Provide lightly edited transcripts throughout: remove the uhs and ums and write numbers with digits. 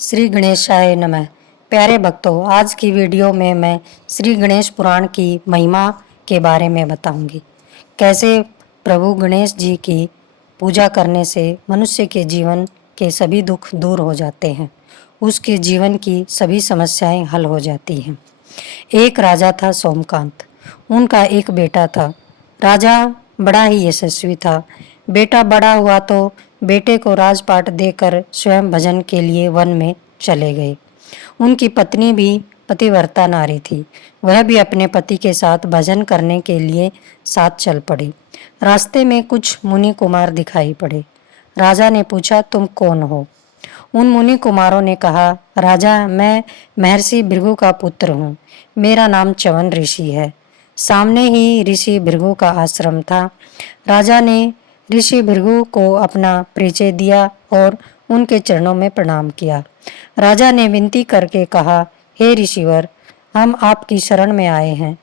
श्री गणेशाय नमः। प्यारे भक्तों, आज की वीडियो में मैं श्री गणेश पुराण की महिमा के बारे में बताऊंगी। कैसे प्रभु गणेश जी की पूजा करने से मनुष्य के जीवन के सभी दुख दूर हो जाते हैं, उसके जीवन की सभी समस्याएं हल हो जाती हैं। एक राजा था सोमकांत, उनका एक बेटा था। राजा बड़ा ही यशस्वी था। बेटा बड़ा हुआ तो बेटे को राजपाट देकर स्वयं भजन के लिए वन में चले गए। उनकी पत्नी भी पतिव्रता नारी थी, वह भी अपने पति के साथ भजन करने के लिए साथ चल पड़ी। रास्ते में कुछ मुनि कुमार दिखाई पड़े। राजा ने पूछा, तुम कौन हो? उन मुनि कुमारों ने कहा, राजा, मैं महर्षि भृगु का पुत्र हूँ। मेरा नाम च्यवन ऋषि है। सामने ही ऋषि भृगु का आश्रम था। राजा ने ऋषि भृगु को अपना परिचय दिया और उनके चरणों में प्रणाम किया। राजा ने विनती करके कहा, हे ऋषिवर, हम आपकी शरण में आए हैं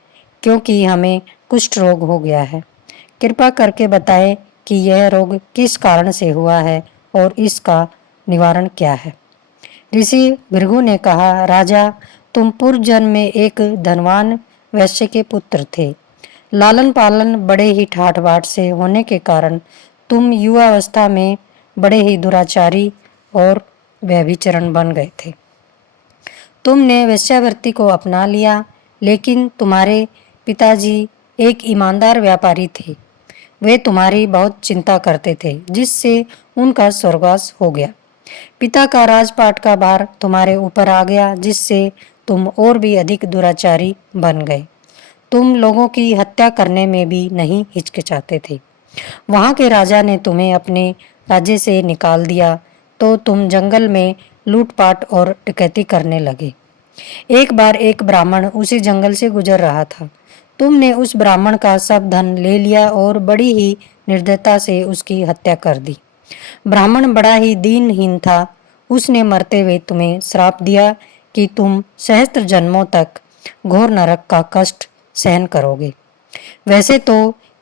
क्योंकि हमें कुष्ठ रोग हो गया है। कृपा करके बताएं कि यह रोग किस कारण से हुआ है और इसका निवारण क्या है। ऋषि भृगु ने कहा, राजा, तुम पूर्व जन्म में एक धनवान वैश्य के पुत्र थे। लालन पालन बड़े ही ठाठ बाट से होने के कारण तुम युवावस्था में बड़े ही दुराचारी और व्यभिचरण बन गए थे। तुमने वेश्यावृत्ति को अपना लिया, लेकिन तुम्हारे पिताजी एक ईमानदार व्यापारी थे। वे तुम्हारी बहुत चिंता करते थे, जिससे उनका स्वर्गवास हो गया। पिता का राजपाट का भार तुम्हारे ऊपर आ गया, जिससे तुम और भी अधिक दुराचारी बन गए। तुम लोगों की हत्या करने में भी नहीं हिचकिचाते थे। वहां के राजा ने तुम्हें अपने राज्य से निकाल दिया तो तुम जंगल में लूटपाट और डकैती करने लगे। एक बार एक ब्राह्मण उसी जंगल से गुजर रहा था। तुमने उस ब्राह्मण का सब धन ले लिया और बड़ी ही निर्दयता से उसकी हत्या कर दी। ब्राह्मण बड़ा ही दीनहीन था। उसने मरते हुए तुम्हें श्राप दिया कि तुम सहस्त्र जन्मों तक घोर नरक का कष्ट सहन करोगे। वैसे तो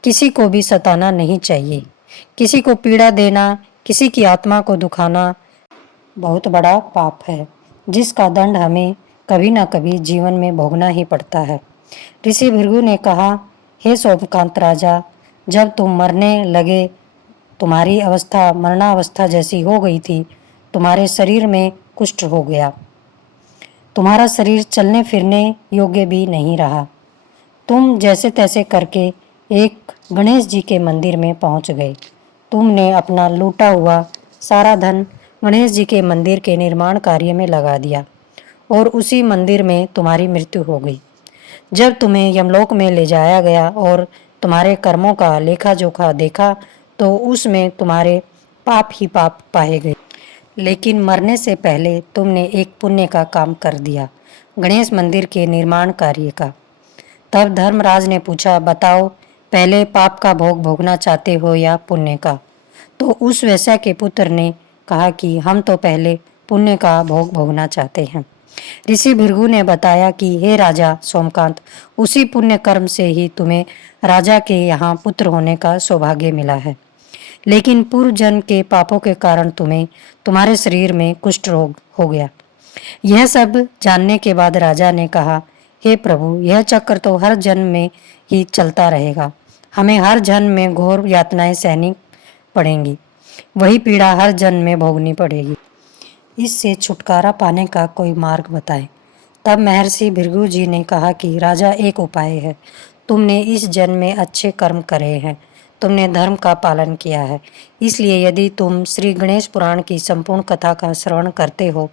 किसी को भी सताना नहीं चाहिए। किसी को पीड़ा देना, किसी की आत्मा को दुखाना बहुत बड़ा पाप है, जिसका दंड हमें कभी न कभी जीवन में भोगना ही पड़ता है। ऋषि भृगु ने कहा, हे सोमकांत राजा, जब तुम मरने लगे, तुम्हारी अवस्था मरणावस्था जैसी हो गई थी। तुम्हारे शरीर में कुष्ठ हो गया। तुम्हारा शरीर चलने फिरने योग्य भी नहीं रहा। तुम जैसे तैसे करके एक गणेश जी के मंदिर में पहुंच गए। तुमने अपना लूटा हुआ सारा धन गणेश जी के मंदिर के निर्माण कार्य में लगा दिया और उसी मंदिर में तुम्हारी मृत्यु हो गई। जब तुम्हें यमलोक में ले जाया गया और तुम्हारे कर्मों का लेखा जोखा देखा तो उसमें तुम्हारे पाप ही पाप पाए गए। लेकिन मरने से पहले तुमने एक पुण्य का काम कर दिया, गणेश मंदिर के निर्माण कार्य का। तब धर्मराज ने पूछा, बताओ, पहले पाप का भोग भोगना चाहते हो या पुण्य का? तो उस वैश्या के पुत्र ने कहा कि हम तो पहले पुण्य का भोग भोगना चाहते हैं। ऋषि भृगु ने बताया कि हे राजा सोमकांत, उसी पुण्य कर्म से ही तुम्हें राजा के यहाँ पुत्र होने का सौभाग्य मिला है। लेकिन पूर्व जन्म के पापों के कारण तुम्हें तुम्हारे शरीर में कुष्ठ रोग हो गया। यह सब जानने के बाद राजा ने कहा, हे प्रभु, यह चक्र तो हर जन्म में ही चलता रहेगा। हमें हर जन्म में घोर यातनाएं सहनी पड़ेंगी। वही पीड़ा हर जन्म में भोगनी पड़ेगी। इससे छुटकारा पाने का कोई मार्ग बताएं। तब महर्षि भृगु जी ने कहा कि राजा, एक उपाय है। तुमने इस जन्म में अच्छे कर्म करे हैं, तुमने धर्म का पालन किया है, इसलिए यदि तुम श्री गणेश पुराण की संपूर्ण कथा का श्रवण करते हो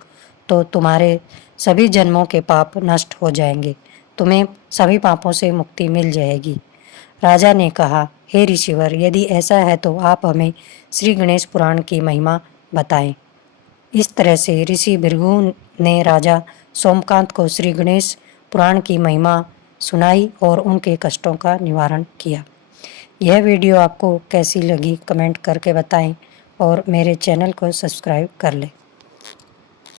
तो तुम्हारे सभी जन्मों के पाप नष्ट हो जाएंगे। तुम्हें सभी पापों से मुक्ति मिल जाएगी। राजा ने कहा, हे ऋषिवर, यदि ऐसा है तो आप हमें श्री गणेश पुराण की महिमा बताएं। इस तरह से ऋषि भृगु ने राजा सोमकांत को श्री गणेश पुराण की महिमा सुनाई और उनके कष्टों का निवारण किया। यह वीडियो आपको कैसी लगी कमेंट करके बताएं और मेरे चैनल को सब्सक्राइब कर लें।